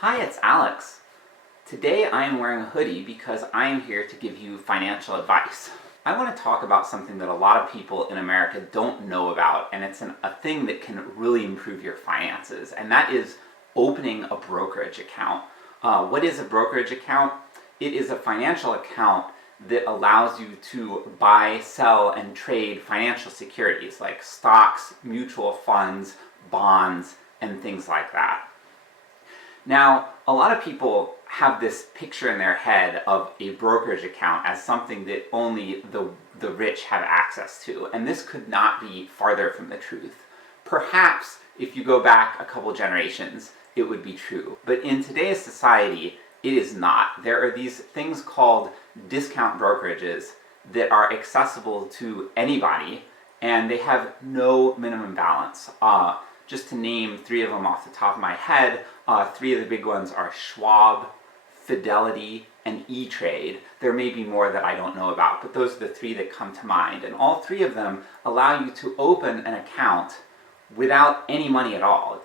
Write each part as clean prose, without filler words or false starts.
Hi, it's Alex. Today I am wearing a hoodie because I am here to give you financial advice. I want to talk about something that a lot of people in America don't know about, and it's a thing that can really improve your finances, and that is opening a brokerage account. What is a brokerage account? It is a financial account that allows you to buy, sell, and trade financial securities like stocks, mutual funds, bonds, and things like that. Now, a lot of people have this picture in their head of a brokerage account as something that only the rich have access to, and this could not be farther from the truth. Perhaps if you go back a couple generations, it would be true, but in today's society, it is not. There are these things called discount brokerages that are accessible to anybody, and they have no minimum balance. Just to name three of them off the top of my head, three of the big ones are Schwab, Fidelity, and E-Trade. There may be more that I don't know about, but those are the three that come to mind. And all three of them allow you to open an account without any money at all.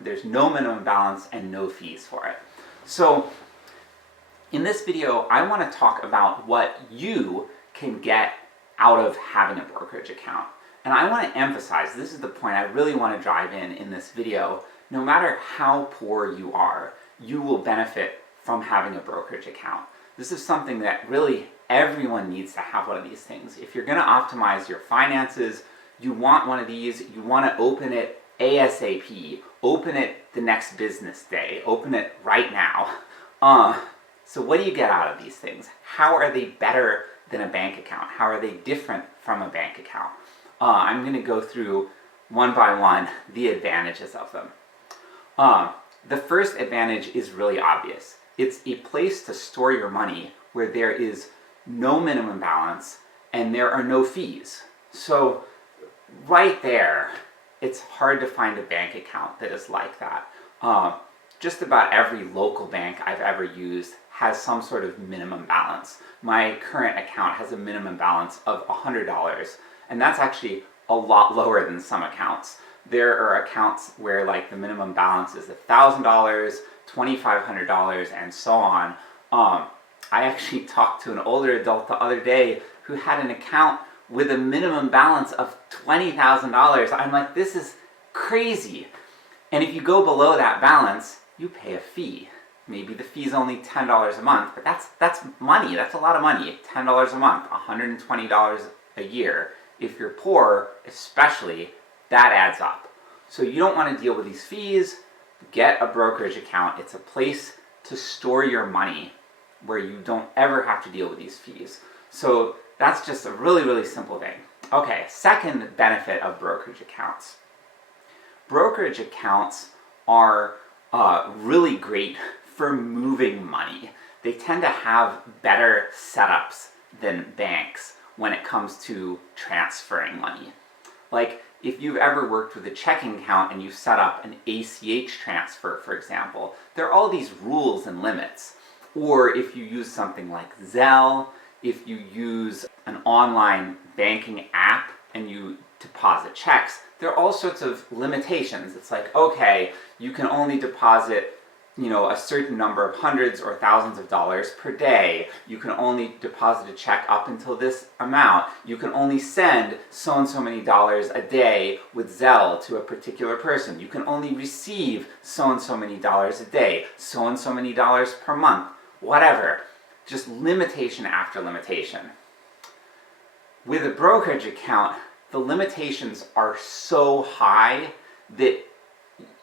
There's no minimum balance and no fees for it. So, in this video, I want to talk about what you can get out of having a brokerage account. And I want to emphasize, this is the point I really want to drive in this video, no matter how poor you are, you will benefit from having a brokerage account. This is something that really everyone needs to have one of these things. If you're going to optimize your finances, you want one of these, you want to open it ASAP, open it the next business day, open it right now. So what do you get out of these things? How are they better than a bank account? How are they different from a bank account? I'm going to go through one by one the advantages of them. The first advantage is really obvious. It's a place to store your money where there is no minimum balance and there are no fees. So right there, it's hard to find a bank account that is like that. Just about every local bank I've ever used has some sort of minimum balance. My current account has a minimum balance of $100, and that's actually a lot lower than some accounts. There are accounts where like the minimum balance is $1,000, $2,500, and so on. I actually talked to an older adult the other day who had an account with a minimum balance of $20,000. I'm like, this is crazy. And if you go below that balance, you pay a fee. Maybe the fee's only $10 a month, but that's money. That's a lot of money. $10 a month, $120 a year. If you're poor, especially, that adds up. So you don't want to deal with these fees. Get a brokerage account. It's a place to store your money where you don't ever have to deal with these fees. So that's just a really, really simple thing. Okay, second benefit of brokerage accounts. Brokerage accounts are really great for moving money. They tend to have better setups than banks when it comes to transferring money. Like, if you've ever worked with a checking account and you set up an ACH transfer, for example, there are all these rules and limits. Or if you use something like Zelle, if you use an online banking app and you deposit checks, there are all sorts of limitations. It's like, okay, you can only deposit a certain number of hundreds or thousands of dollars per day. You can only deposit a check up until this amount. You can only send so and so many dollars a day with Zelle to a particular person. You can only receive so and so many dollars a day, so and so many dollars per month, whatever. Just limitation after limitation. With a brokerage account, the limitations are so high that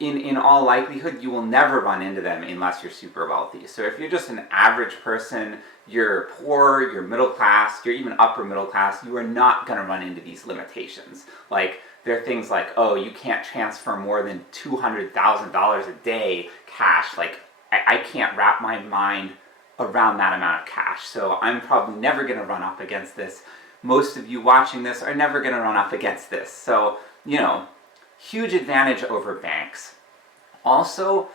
in all likelihood, you will never run into them unless you're super wealthy. So if you're just an average person, you're poor, you're middle class, you're even upper middle class, you are not going to run into these limitations. Like, there are things like, oh, you can't transfer more than $200,000 a day cash. Like, I can't wrap my mind around that amount of cash. So I'm probably never going to run up against this. Most of you watching this are never going to run up against this. So, huge advantage over banks. Also,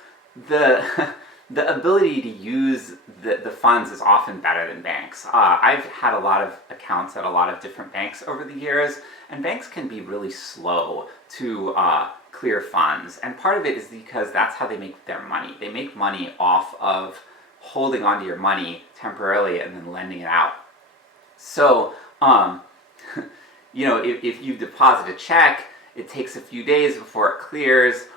the ability to use the funds is often better than banks. I've had a lot of accounts at a lot of different banks over the years, and banks can be really slow to clear funds. And part of it is because that's how they make their money. They make money off of holding onto your money temporarily and then lending it out. So, if you deposit a check, it takes a few days before it clears.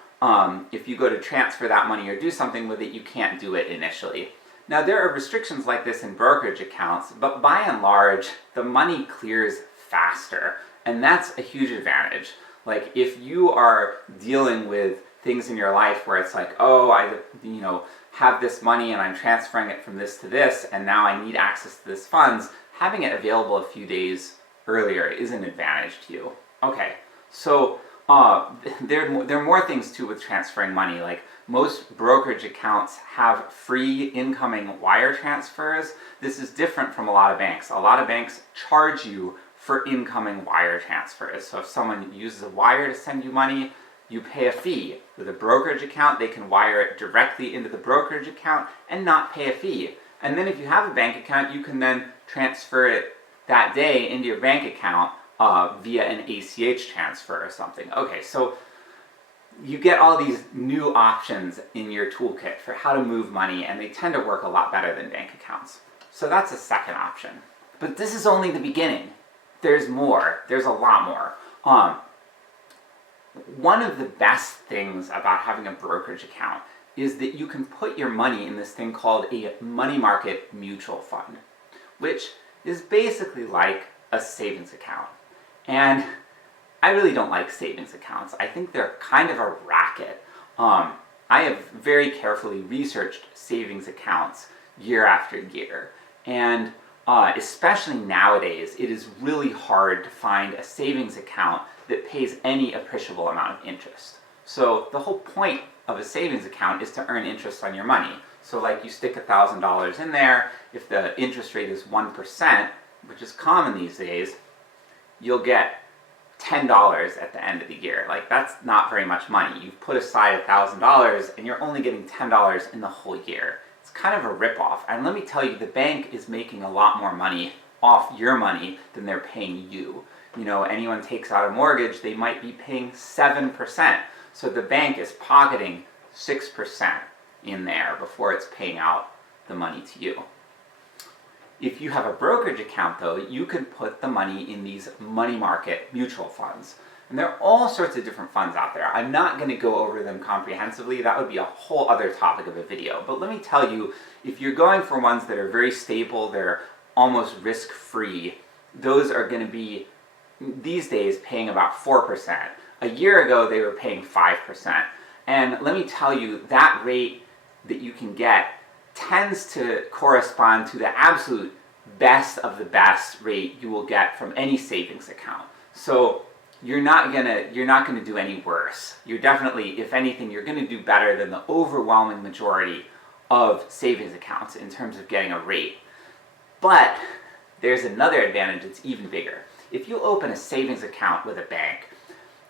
If you go to transfer that money or do something with it, you can't do it initially. Now, there are restrictions like this in brokerage accounts, but by and large, the money clears faster, and that's a huge advantage. Like, if you are dealing with things in your life where it's like, oh, I have this money and I'm transferring it from this to this, and now I need access to this funds, having it available a few days earlier is an advantage to you. Okay, so there are more things too with transferring money. Like, most brokerage accounts have free incoming wire transfers. This is different from a lot of banks. A lot of banks charge you for incoming wire transfers. So if someone uses a wire to send you money, you pay a fee. With a brokerage account, they can wire it directly into the brokerage account and not pay a fee. And then if you have a bank account, you can then transfer it that day into your bank account via an ACH transfer or something. Okay, so you get all these new options in your toolkit for how to move money, and they tend to work a lot better than bank accounts. So that's a second option. But this is only the beginning. There's more. There's a lot more. One of the best things about having a brokerage account is that you can put your money in this thing called a money market mutual fund, which is basically like a savings account. And I really don't like savings accounts. I think they're kind of a racket. I have very carefully researched savings accounts year after year, and especially nowadays, it is really hard to find a savings account that pays any appreciable amount of interest. So the whole point of a savings account is to earn interest on your money. So like, you stick $1,000 in there, if the interest rate is 1%, which is common these days, you'll get $10 at the end of the year. Like, that's not very much money. You've put aside $1,000 and you're only getting $10 in the whole year. It's kind of a ripoff. And let me tell you, the bank is making a lot more money off your money than they're paying you. Anyone takes out a mortgage, they might be paying 7%. So the bank is pocketing 6% in there before it's paying out the money to you. If you have a brokerage account, though, you can put the money in these money market mutual funds. And there are all sorts of different funds out there. I'm not going to go over them comprehensively. That would be a whole other topic of a video. But let me tell you, if you're going for ones that are very stable, they're almost risk-free, those are going to be, these days, paying about 4%. A year ago, they were paying 5%. And let me tell you, that rate that you can get tends to correspond to the absolute best of the best rate you will get from any savings account. So you're not gonna do any worse. You're definitely, if anything, you're gonna do better than the overwhelming majority of savings accounts in terms of getting a rate. But there's another advantage that's even bigger. If you open a savings account with a bank,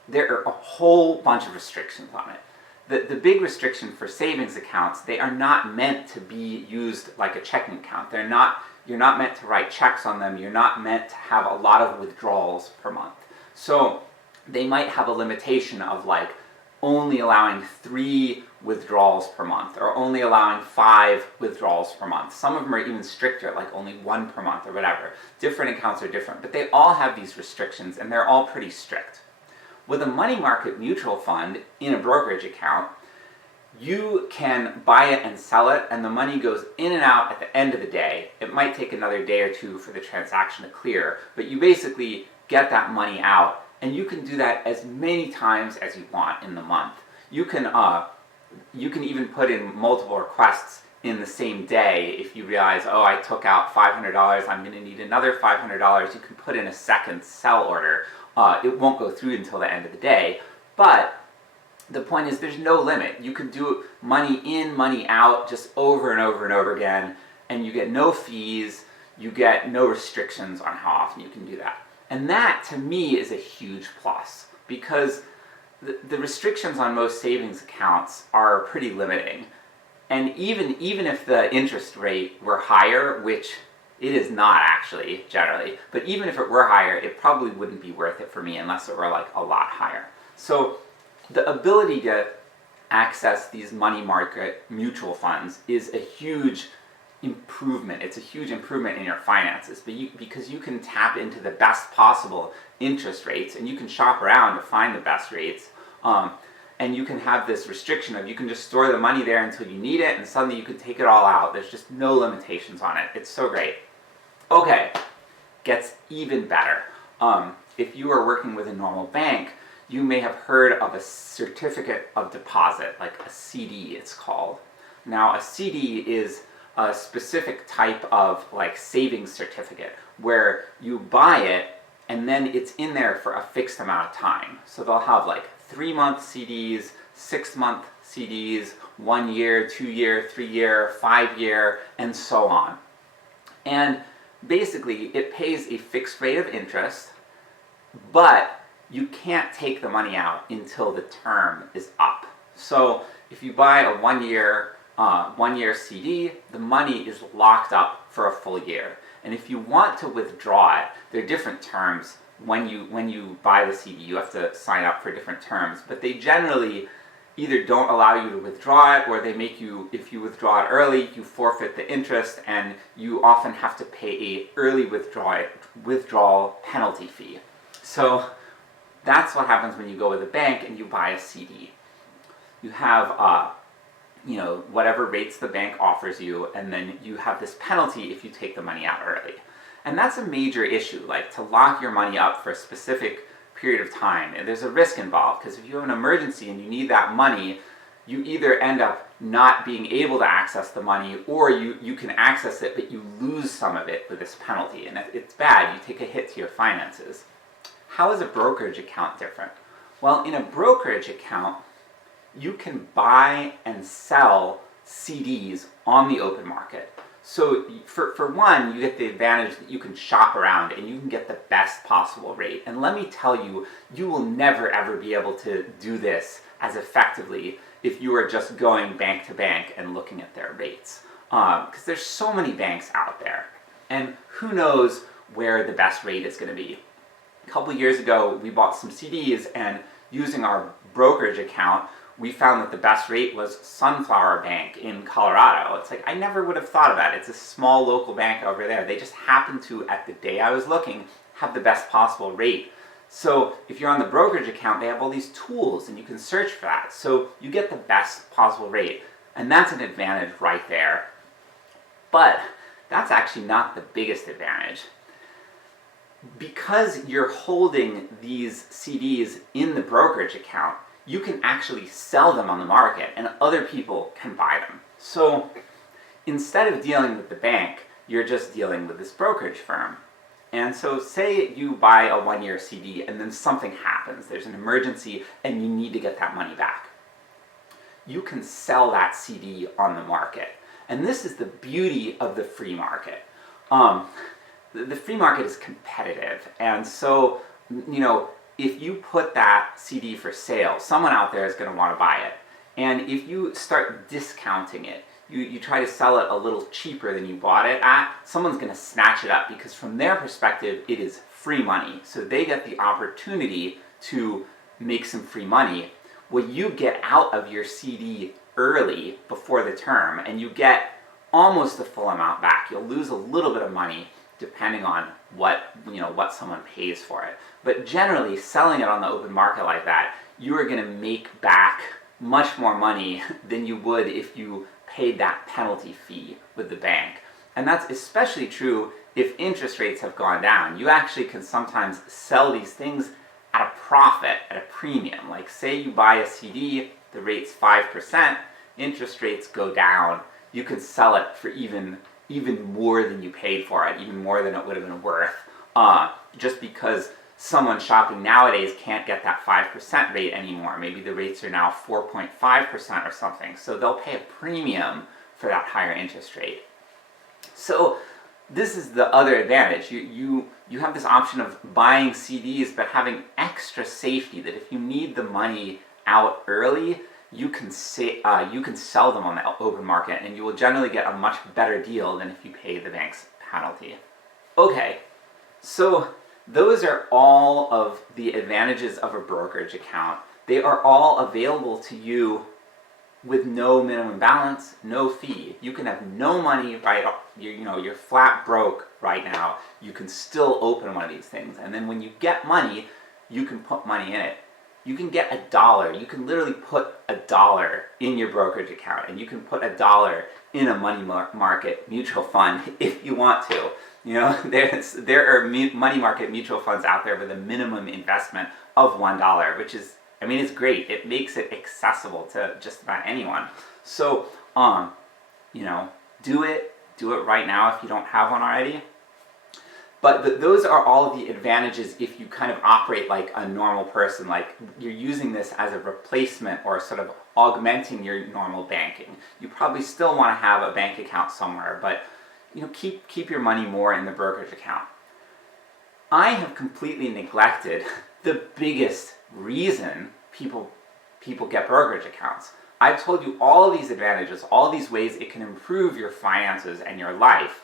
there are a whole bunch of restrictions on it. The big restriction for savings accounts, they are not meant to be used like a checking account. You're not meant to write checks on them. You're not meant to have a lot of withdrawals per month. So they might have a limitation of like only allowing 3 withdrawals per month, or only allowing 5 withdrawals per month. Some of them are even stricter, like only 1 per month or whatever. Different accounts are different, but they all have these restrictions, and they're all pretty strict. With a money market mutual fund in a brokerage account, you can buy it and sell it, and the money goes in and out at the end of the day. It might take another day or two for the transaction to clear, but you basically get that money out, and you can do that as many times as you want in the month. You can even put in multiple requests in the same day. If you realize, oh, I took out $500, I'm going to need another $500, you can put in a second sell order. It won't go through until the end of the day, but the point is there's no limit. You can do money in, money out, just over and over and over again, and you get no fees, you get no restrictions on how often you can do that. And that, to me, is a huge plus, because the restrictions on most savings accounts are pretty limiting. And even if the interest rate were higher, which it is not actually, generally, but even if it were higher, it probably wouldn't be worth it for me unless it were like a lot higher. So the ability to access these money market mutual funds is a huge improvement. It's a huge improvement in your finances, because you can tap into the best possible interest rates, and you can shop around to find the best rates. And you can have this restriction of you can just store the money there until you need it, and suddenly you can take it all out. There's just no limitations on it. It's so great. Okay, gets even better. If you are working with a normal bank, you may have heard of a certificate of deposit, like a CD it's called. Now, a CD is a specific type of like savings certificate where you buy it and then it's in there for a fixed amount of time. So they'll have like 3-month CDs, 6-month CDs, 1 year, 2 year, 3 year, 5 year, and so on. And basically it pays a fixed rate of interest, but you can't take the money out until the term is up. So if you buy a 1 year CD, the money is locked up for a full year. And if you want to withdraw it, there are different terms. When you buy the CD, you have to sign up for different terms, but they generally either don't allow you to withdraw it, or they make you, if you withdraw it early, you forfeit the interest, and you often have to pay a early withdrawal penalty fee. So that's what happens when you go with a bank and you buy a CD. You have whatever rates the bank offers you, and then you have this penalty if you take the money out early. And that's a major issue, like to lock your money up for a specific period of time. And there's a risk involved, because if you have an emergency and you need that money, you either end up not being able to access the money, or you can access it, but you lose some of it with this penalty. And it's bad. You take a hit to your finances. How is a brokerage account different? Well, in a brokerage account, you can buy and sell CDs on the open market. So for one, you get the advantage that you can shop around and you can get the best possible rate. And let me tell you, you will never ever be able to do this as effectively if you are just going bank to bank and looking at their rates. Because there's so many banks out there. And who knows where the best rate is going to be. A couple years ago, we bought some CDs, and using our brokerage account, we found that the best rate was Sunflower Bank in Colorado. It's like, I never would have thought of that. It's a small local bank over there. They just happened to, at the day I was looking, have the best possible rate. So if you're on the brokerage account, they have all these tools, and you can search for that. So you get the best possible rate. And that's an advantage right there. But that's actually not the biggest advantage. Because you're holding these CDs in the brokerage account, you can actually sell them on the market, and other people can buy them. So instead of dealing with the bank, you're just dealing with this brokerage firm. And so say you buy a 1 year CD and then something happens, there's an emergency, and you need to get that money back. You can sell that CD on the market. And this is the beauty of the free market. The free market is competitive, and so, if you put that CD for sale, someone out there is going to want to buy it. And if you start discounting it, you try to sell it a little cheaper than you bought it at, someone's going to snatch it up, because from their perspective, it is free money. So they get the opportunity to make some free money. Well, you get out of your CD early before the term, and you get almost the full amount back. You'll lose a little bit of money depending on what someone pays for it. But generally, selling it on the open market like that, you are going to make back much more money than you would if you paid that penalty fee with the bank. And that's especially true if interest rates have gone down. You actually can sometimes sell these things at a profit, at a premium. Like say you buy a CD, the rate's 5%, interest rates go down, you could sell it for even more than you paid for it, even more than it would have been worth, just because someone shopping nowadays can't get that 5% rate anymore. Maybe the rates are now 4.5% or something, so they'll pay a premium for that higher interest rate. So this is the other advantage. You have this option of buying CDs but having extra safety, that if you need the money out early, you can sell them on the open market, and you will generally get a much better deal than if you pay the bank's penalty. Okay, so those are all of the advantages of a brokerage account. They are all available to you with no minimum balance, no fee. You can have no money, right? You're flat broke right now. You can still open one of these things, and then when you get money, you can put money in it. You can get $1. You can literally put $1 in your brokerage account, and you can put $1 in a money market mutual fund if you want to. There are money market mutual funds out there with a minimum investment of $1, which is, it's great. It makes it accessible to just about anyone. So, do it right now if you don't have one already. But those are all of the advantages if you kind of operate like a normal person, like you're using this as a replacement or sort of augmenting your normal banking. You probably still want to have a bank account somewhere, but keep your money more in the brokerage account. I have completely neglected the biggest reason people get brokerage accounts. I've told you all of these advantages, all these ways it can improve your finances and your life,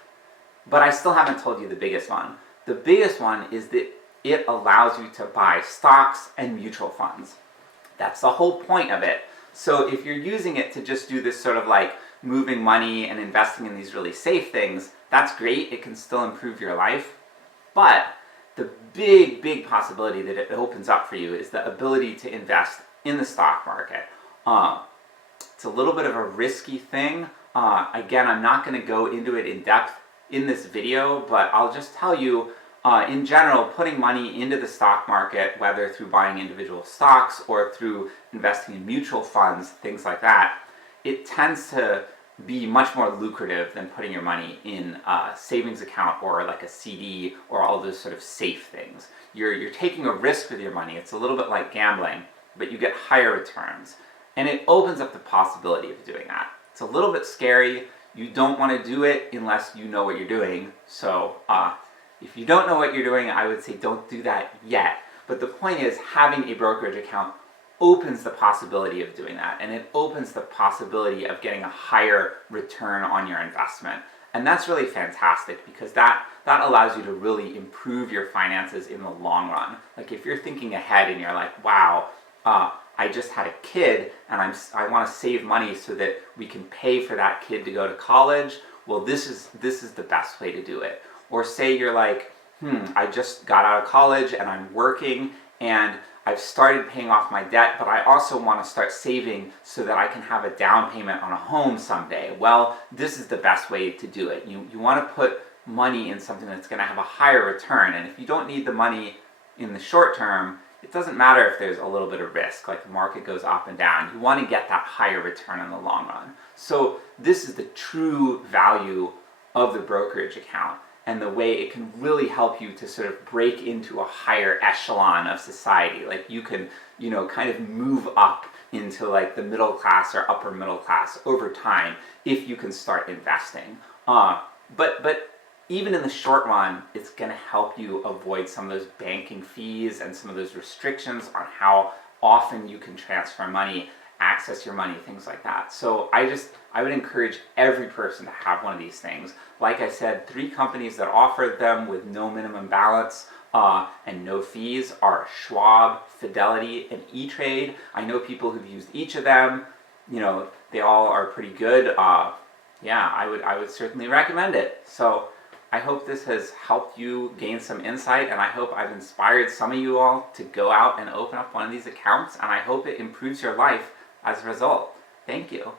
but I still haven't told you the biggest one. The biggest one is that it allows you to buy stocks and mutual funds. That's the whole point of it. So if you're using it to just do this sort of like moving money and investing in these really safe things, that's great. It can still improve your life. But the big possibility that it opens up for you is the ability to invest in the stock market. It's a little bit of a risky thing. Again, I'm not going to go into it in depth in this video, but I'll just tell you, in general, putting money into the stock market, whether through buying individual stocks or through investing in mutual funds, things like that, it tends to be much more lucrative than putting your money in a savings account or like a CD or all those sort of safe things. You're taking a risk with your money. It's a little bit like gambling, but you get higher returns. And it opens up the possibility of doing that. It's a little bit scary. You don't want to do it unless you know what you're doing. So if you don't know what you're doing, I would say don't do that yet. But the point is, having a brokerage account opens the possibility of doing that, and it opens the possibility of getting a higher return on your investment. And that's really fantastic because that allows you to really improve your finances in the long run. Like if you're thinking ahead and you're like, wow, I just had a kid and I want to save money so that we can pay for that kid to go to college, well, this is the best way to do it. Or say you're like, I just got out of college and I'm working and I've started paying off my debt, but I also want to start saving so that I can have a down payment on a home someday. Well, this is the best way to do it. You want to put money in something that's going to have a higher return, and if you don't need the money in the short term, it doesn't matter if there's a little bit of risk, like the market goes up and down. You want to get that higher return in the long run. So this is the true value of the brokerage account and the way it can really help you to sort of break into a higher echelon of society. Like you can, kind of move up into like the middle class or upper middle class over time if you can start investing. But even in the short run, it's going to help you avoid some of those banking fees and some of those restrictions on how often you can transfer money, access your money, things like that. So I would encourage every person to have one of these things. Like I said, 3 companies that offer them with no minimum balance and no fees are Schwab, Fidelity, and E-Trade. I know people who've used each of them. They all are pretty good. I would certainly recommend it. So I hope this has helped you gain some insight, and I hope I've inspired some of you all to go out and open up one of these accounts, and I hope it improves your life as a result. Thank you.